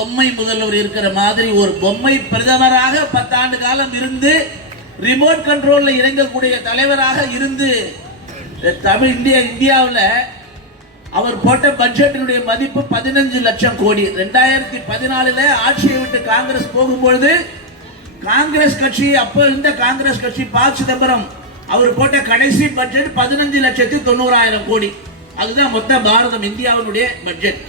பொம்மை முதல்வர் இருக்கிற மாதிரி ஒரு பொம்மை பிரதமராக பத்தாண்டு காலம் இருந்து ரிமோட் கண்ட்ரோல்ல இறங்கக்கூடிய தலைவராக இருந்து தமிழ் இந்திய இந்தியாவில் அவர் போட்ட பட்ஜெட்டினுடைய மதிப்பு பதினஞ்சு லட்சம் கோடி. ரெண்டாயிரத்தி பதினாலுல ஆட்சியை விட்டு காங்கிரஸ் போகும்பொழுது காங்கிரஸ் கட்சி அப்போ இருந்த காங்கிரஸ் கட்சி ப. சிதம்பரம் அவர் போட்ட கடைசி பட்ஜெட் பதினஞ்சு லட்சத்தி தொண்ணூறாயிரம் கோடி. அதுதான் மொத்த பாரதம் இந்தியாவினுடைய பட்ஜெட்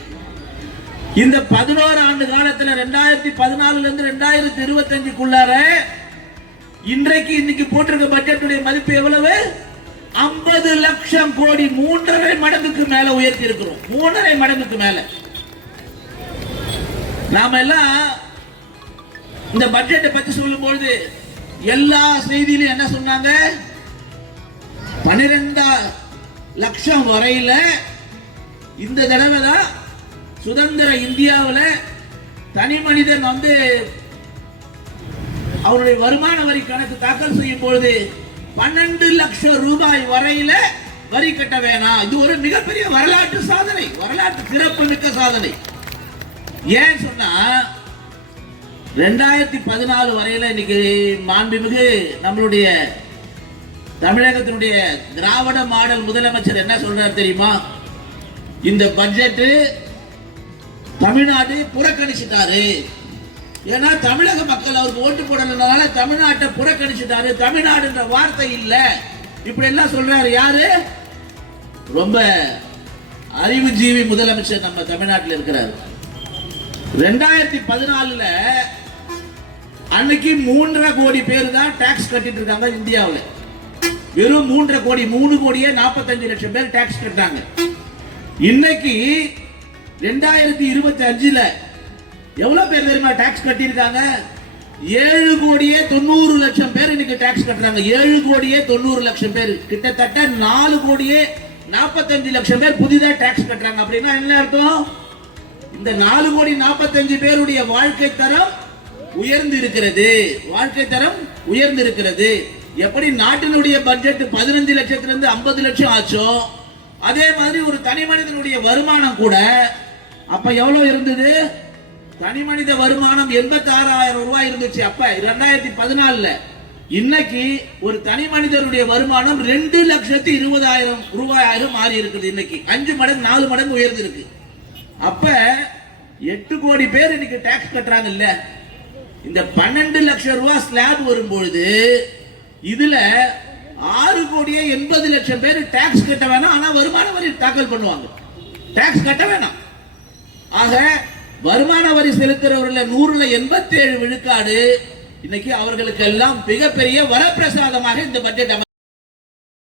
இந்த பதினோரு ஆண்டு காலத்துல ரெண்டாயிரத்தி பதினாலுல இருந்து ரெண்டாயிரத்தி இருபத்தி அஞ்சுக்குள்ளார இன்றைக்கு இன்னைக்கு போட்டிருக்க பட்ஜெட்டுடைய மதிப்பு எவ்வளவு? ஐம்பது லட்சம் கோடி மூன்றரை மடங்குக்கு மேல உயர்த்தி இருக்கிறோம் மூன்றரை மடங்குக்கு மேல. நாம எல்லாம் இந்த பட்ஜெட்டை பத்தி சொல்லும்பொழுது எல்லா செய்தியிலும் என்ன சொன்னாங்க? பனிரெண்டா லட்சம் வரையில இந்த தடவை தான் சுதந்திர இந்தியாவில் தனி மனிதன் வந்து அவருடைய வருமான வரி கணக்கு தாக்கல் செய்யும் பொழுது பன்னெண்டு லட்சம் ரூபாய் வரையில வரி கட்ட வேணாம். இது ஒரு மிகப்பெரிய வரலாற்று சாதனை. வரலாற்று சிறப்பு மிக்க சாதனை. ஏன் சொன்னா ரெண்டாயிரத்தி பதினாலு வரையில இன்னைக்கு மாண்புமிகு நம்மளுடைய தமிழகத்தினுடைய திராவிட மாடல் முதலமைச்சர் என்ன சொல்றாரு தெரியுமா? இந்த பட்ஜெட்டு தமிழ்நாடு புறக்கணிச்சிட்டாரு. ஏன்னா தமிழக மக்கள் அவருக்கு ஓட்டு போடலனால தமிழ்நாட்டை புறக்கணிச்சிட்டாரு. தமிழ்நாடுன்ற வார்த்தை இல்லை. இப்படி எல்லாம் சொல்றாரு யாரு? ரொம்ப அறிவுஜீவி முதலமைச்சர் நம்ம தமிழ்நாட்டில் இருக்கிறார். ரெண்டாயிரத்தி பதினாலுல அன்னைக்கு மூன்றரை கோடி பேர் தான் டாக்ஸ் கட்டிட்டு இருக்காங்க இந்தியாவில். வெறும் மூன்றரை கோடி மூணு கோடியே நாற்பத்தஞ்சு லட்சம் பேர் டாக்ஸ் கட்டாங்க இன்னைக்கு ரெண்டாயிரத்தி இருபத்தி அஞ்சுல எவ்வளவு பேர் தெரியுமா டாக்ஸ் கட்டியிருக்காங்க? ஏழு கோடியே தொண்ணூறு லட்சம் பேர் இன்னைக்கு டாக்ஸ் கட்டுறாங்க. ஏழு கோடியே தொண்ணூறு லட்சம் பேர். கிட்டத்தட்ட நாலு கோடியே நாற்பத்தஞ்சு லட்சம் பேர் புதிதாக டாக்ஸ் கட்டுறாங்க. அப்படின்னா என்ன அர்த்தம்? இந்த நாலு கோடி நாற்பத்தஞ்சு பேருடைய வாழ்க்கை தரம் உயர்ந்து இருக்கிறது வாழ்க்கை தரம் உயர்ந்து இருக்கிறது எப்படி நாட்டினுடைய பட்ஜெட் பதினஞ்சு லட்சத்திலிருந்து ஐம்பது லட்சம் ஆச்சோ? அதே மாதிரி ஒரு தனி மனிதனுடைய வருமானம் கூட அப்ப எவ்வளவு இருந்தது? தனி மனித வருமானம் எண்பத்தி ஆறாயிரம் ரூபாய் இருந்துச்சு. அப்ப ரெண்டாயிரத்தி பதினாலுல இன்னைக்கு ஒரு தனி மனிதனுடைய வருமானம் ரெண்டு லட்சத்தி இருபதாயிரம் ரூபாயாக மாறி இருக்குது இன்னைக்கு. அஞ்சு மடங்கு நாலு மடங்கு உயர்ந்திருக்கு. அப்ப எட்டு கோடி பேர் இன்னைக்கு டாக்ஸ் கட்டுறாங்க இல்ல இந்த பன்னெண்டு லட்சம் ரூபாய் ஸ்லாப் வரும்பொழுது இதுல ஆறு கோடியே எண்பது லட்சம் பேர் டாக்ஸ் கட்ட வேணாம். ஆனா வருமான வரி தாக்கல் பண்ணுவாங்க. டாக்ஸ் கட்ட வேணாம். ஆக வருமான வரி செலுத்துறவர்கள நூறுல எண்பத்தி ஏழு விழுக்காடு இன்னைக்கு அவர்களுக்கு எல்லாம் மிகப்பெரிய வரப்பிரசாதமாக இந்த பட்ஜெட்